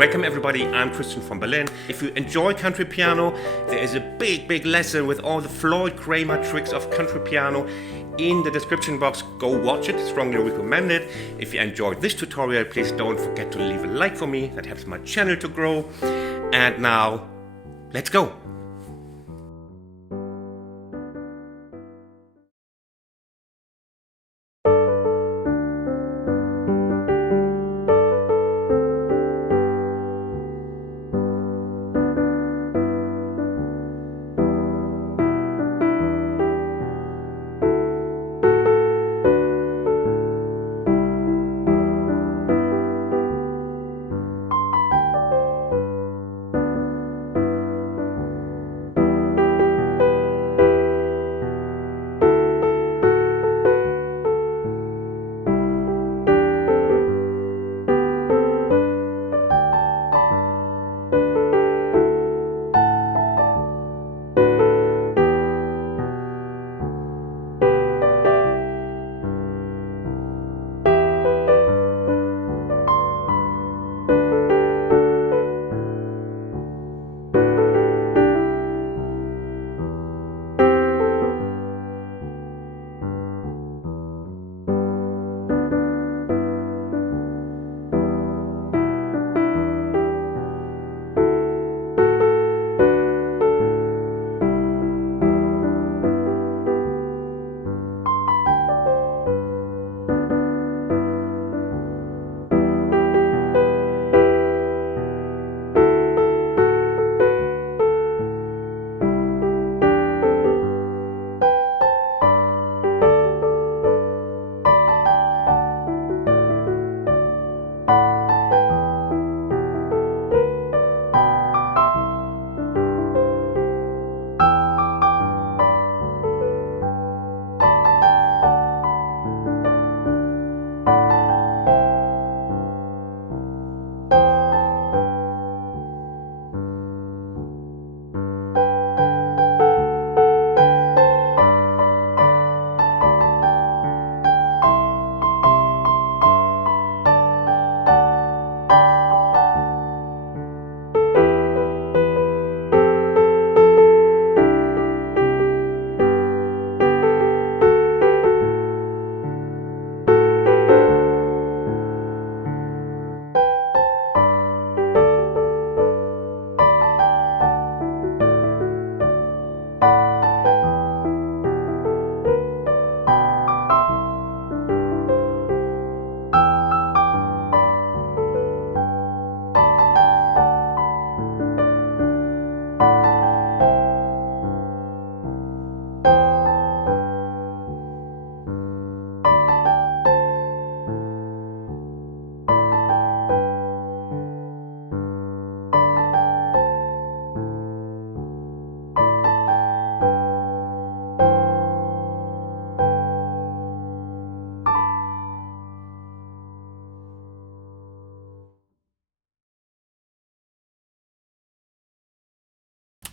Welcome everybody, I'm Christian from Berlin. If you enjoy country piano, there is a big lesson with all the Floyd Kramer tricks of country piano in the description box. Go watch it, strongly recommend it. If you enjoyed this tutorial, please don't forget to leave a like for me, that helps my channel to grow. And now, let's go!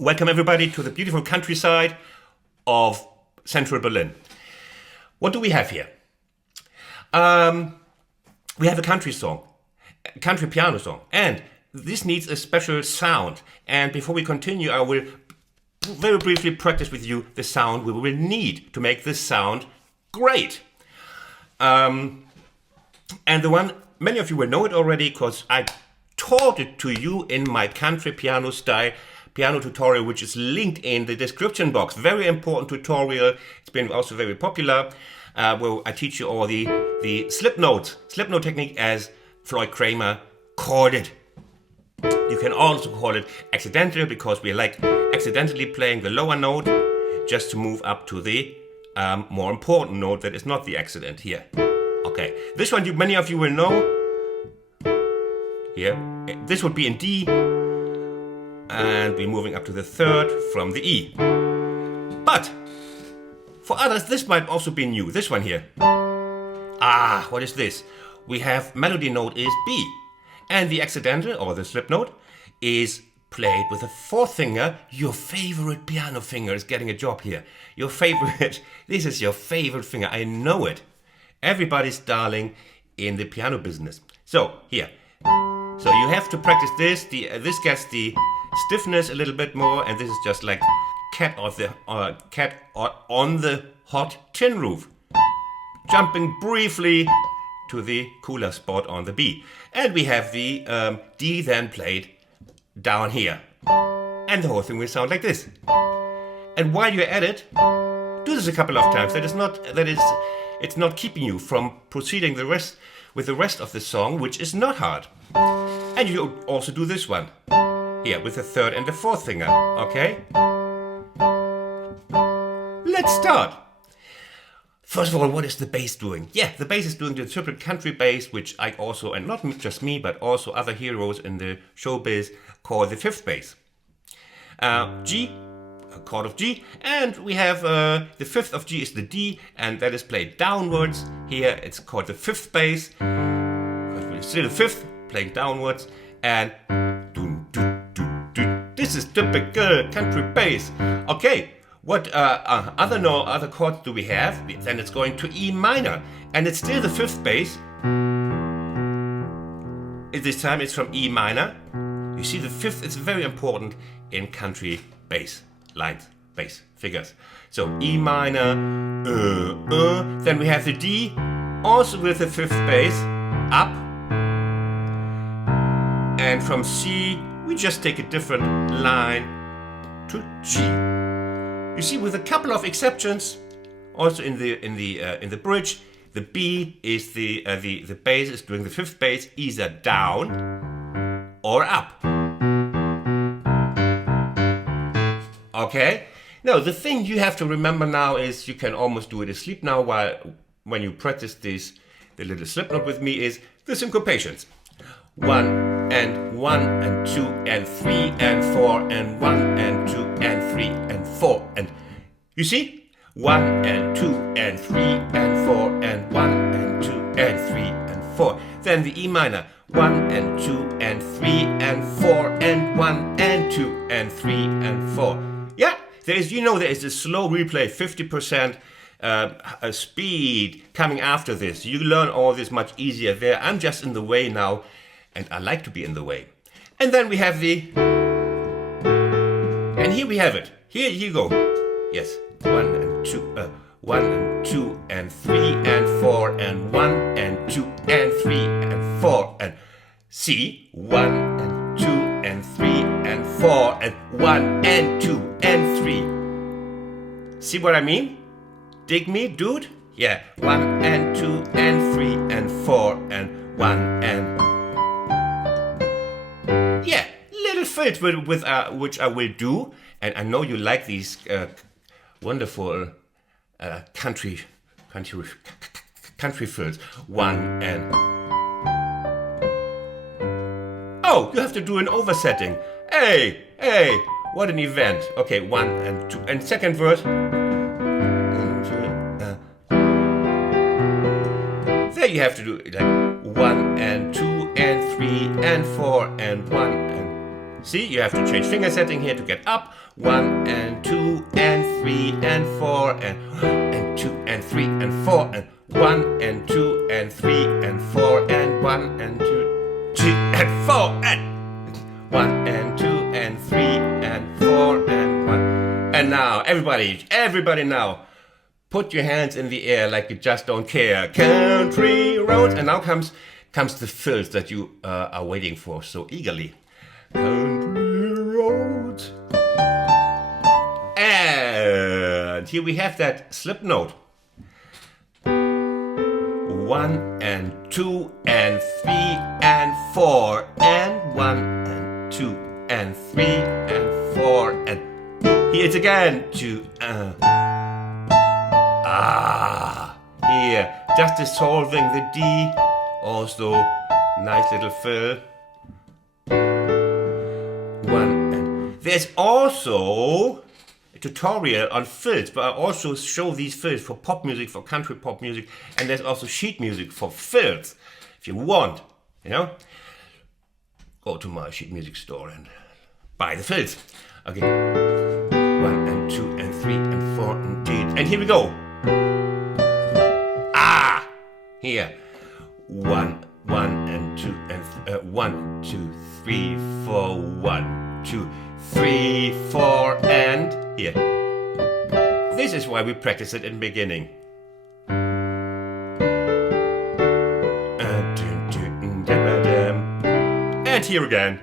Welcome everybody to the beautiful countryside of central Berlin. What do we have here? We have a country song, a country piano song, and this needs a special sound. And before we continue, I will very briefly practice with you the sound we will need to make this sound great. And the one, many of you will know it already because I taught it to you in my country piano style piano tutorial, which is linked in the description box. Very important tutorial. It's been also very popular. Where I teach you all the slip note technique as Floyd Kramer called it. You can also call it accidental because we like accidentally playing the lower note just to move up to the more important note that is not the accident here. Okay, this one many of you will know. Here, this would be in D. And we're moving up to the third from the E. But for others, this might also be new. This one here. What is this? We have melody note is B. And the accidental, or the slip note, is played with the fourth finger. Your favorite piano finger is getting a job here. Your favorite, this is your favorite finger. I know it. Everybody's darling in the piano business. So, here. So you have to practice this. This gets the stiffness a little bit more, and this is just like cat on the hot tin roof. Jumping briefly to the cooler spot on the B. And we have the D then played down here. And the whole thing will sound like this. And while you're at it, do this a couple of times. It's not keeping you from proceeding with the rest of the song, which is not hard. And you also do this one here with the third and the fourth finger. Okay? Let's start. First of all, what is the bass doing? Yeah, the bass is doing the triplet country bass, which I also, and not just me, but also other heroes in the showbiz call the fifth bass. G, a chord of G, and we have the fifth of G is the D, and that is played downwards. Here it's called the fifth bass. Still the fifth, playing downwards, and this is typical country bass. Okay. What other chords do we have? Then it's going to E minor, and it's still the fifth bass. This time it's from E minor. You see, the fifth is very important in country bass lines, bass figures. So E minor, then we have the D, also with the fifth bass, up, and from C we just take a different line to G. You see, with a couple of exceptions, also in the bridge, the B is the bass is doing the fifth bass either down or up. Okay. Now the thing you have to remember now is you can almost do it asleep now when you practice the little slip note with me is the syncopations. 1 and 1 and 2 and 3 and 4 and 1 and 2 and 3 and 4 and you see 1 and 2 and 3 and 4 and 1 and 2 and 3 and 4. Then the E minor 1 and 2 and 3 and 4 and 1 and 2 and 3 and 4. Yeah, there is a slow replay 50%. Speed coming after this. You learn all this much easier there. I'm just in the way now, and I like to be in the way. And then we have and here we have it. Here you go. Yes, 1 and 2, 1 and 2 and 3 and 4 and 1 and 2 and 3 and 4 and C 1 and 2 and 3 and 4 and 1 and 2 and 3. See what I mean? Dig me, dude? Yeah, 1 and 2 and 3 and 4 and 1 and... Yeah, little fills with which I will do. And I know you like these wonderful country fills. 1 and... Oh, you have to do an oversetting. Hey, what an event. Okay, 1 and 2. And second verse... There you have to do it like 1 and 2 and 3 and 4 and 1 and... See, you have to change finger setting here to get up. 1 and 2 and 3 and 4 and 2 and 3 and 4 and 1 and 2 and 3 and 4 and 1 and 2, 3 and 4 and 1 and 2 and 3 and 4 and 1. And now, everybody now. Put your hands in the air like you just don't care. Country roads. And now comes the fills that you are waiting for so eagerly. Country roads. And here we have that slip note. 1 and 2 and 3 and 4 and 1 and 2 and 3 and 4 and here it's again 2 here, just dissolving the D, also nice little fill. 1 and there's also a tutorial on fills, but I also show these fills for pop music, for country pop music, and there's also sheet music for fills. If you want, go to my sheet music store and buy the fills. Okay, 1 and 2 and 3 and 4 and D, and here we go. Here, 1, 1 1 and 2 and 1, 2, 3, 4, 1, 2, 3, 4, and here. This is why we practice it in the beginning. And here again.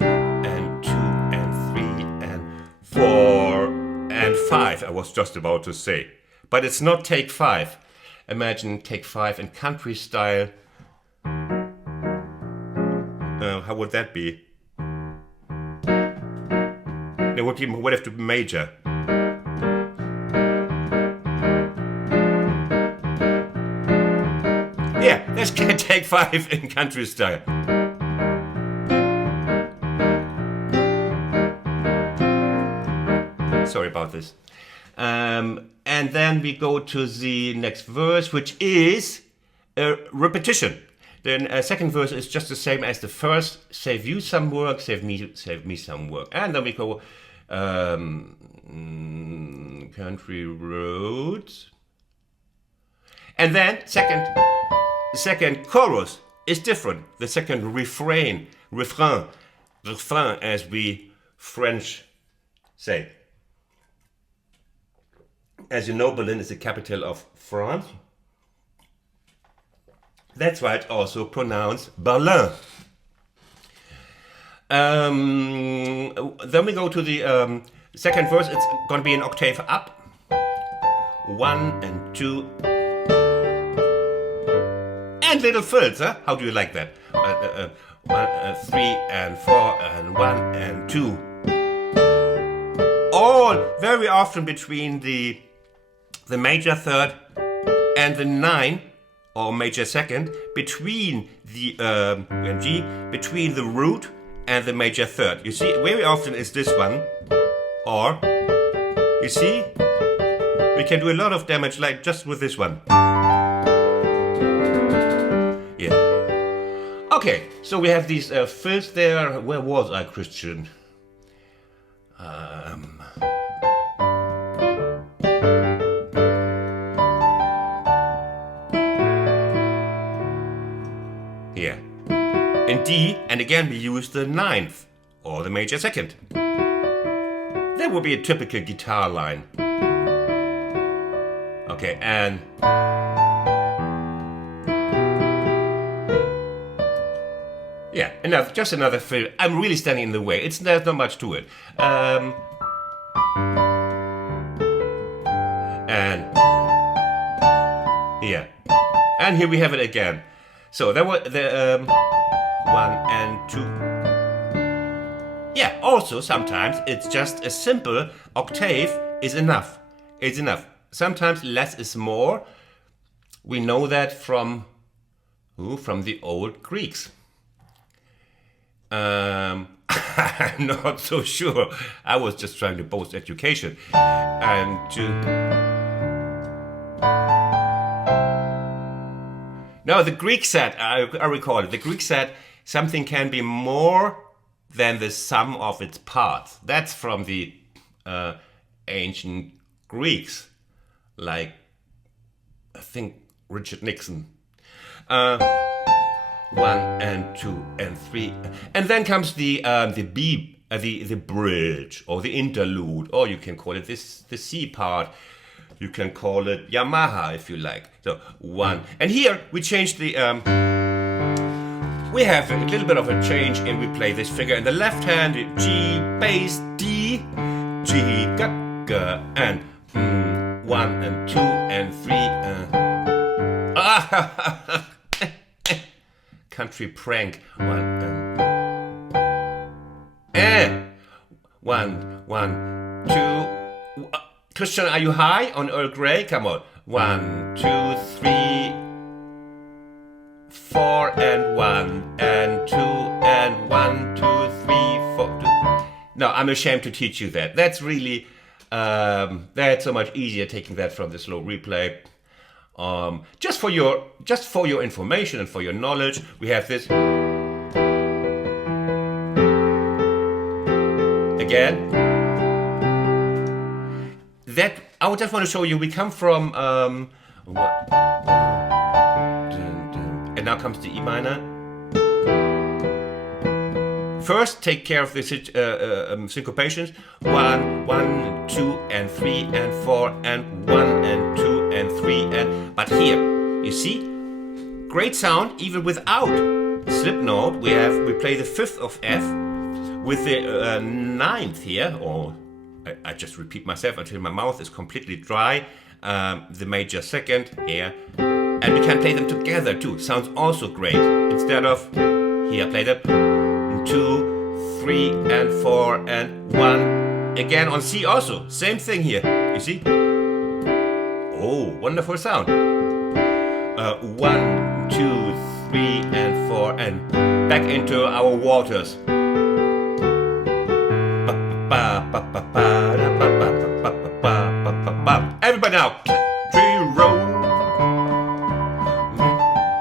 And 2 and 3 and 4 and 5, I was just about to say. But it's not take 5. Imagine take 5 in country style. How would that be? It would have to be major. Yeah, let's get take 5 in country style. Sorry about this. And then we go to the next verse, which is a repetition. Then second verse is just the same as the first. Save you some work, save me some work. And then we go country roads. And then second chorus is different. The second refrain as we French say. As you know, Berlin is the capital of France. That's why it's also pronounced Berlin. Then we go to the second verse. It's going to be an octave up. 1 and 2. And little fills, huh? How do you like that? 3 and 4 and 1 and 2. All very often between the major third and the 9 or major second, between the G, between the root and the major third. You see, very often is this one, or you see, we can do a lot of damage like just with this one. Yeah. Okay, so we have these fills there. Where was I, Christian? Here. In D, and again we use the 9th or the major second. That would be a typical guitar line. Okay, and yeah, just another fill. I'm really standing in the way. There's not much to it. And yeah, and here we have it again. So that was the 1 and 2. Yeah, also sometimes it's just a simple octave is enough. It's enough. Sometimes less is more. We know that from the old Greeks. I'm not so sure. I was just trying to boast education. And no, the Greek said, I recall it, the Greek said something can be more than the sum of its parts. That's from the ancient Greeks, like, I think, Richard Nixon. 1 and 2 and 3. And then comes the bridge, or the interlude, or you can call it the C part. You can call it Yamaha if you like. So 1. And here we change the we have a little bit of a change, and we play this figure in the left hand, G bass D, G G and 1 and 2 and 3. Country prank. 1 and 1 1 2. Christian, are you high on Earl Grey? Come on. 1 2 3 4 and 1 and 2 and 1 2 3 4 2. No, I'm ashamed to teach you that. That's really that's so much easier taking that from the slow replay. Just for your information and for your knowledge, we have this again. That I would just want to show you. We come from And now comes the E minor. First, take care of the syncopations. 1, 1, 2, and 3, and 4, and 1, and 2, and 3, and... But here, you see? Great sound, even without slip note. We play the 5th of F with the 9th here, or I just repeat myself until my mouth is completely dry. The major 2nd here. And we can play them together too. Sounds also great. Instead of, here I played it, 2, 3, and 4, and 1. Again on C also. Same thing here. You see? Oh, wonderful sound. 1, 2, 3, and 4, and back into our waters. Everybody now.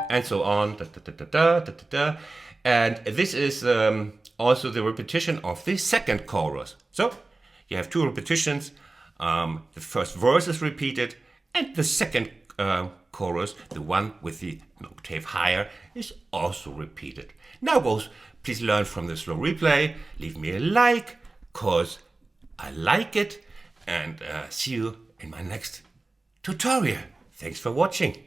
And so on. And this is also the repetition of the 2nd chorus. So you have 2 repetitions. The first verse is repeated, and the 2nd chorus, the one with the octave higher, is also repeated. Now both, please learn from the slow replay. Leave me a like, cause I like it, and see you in my next tutorial. Thanks for watching.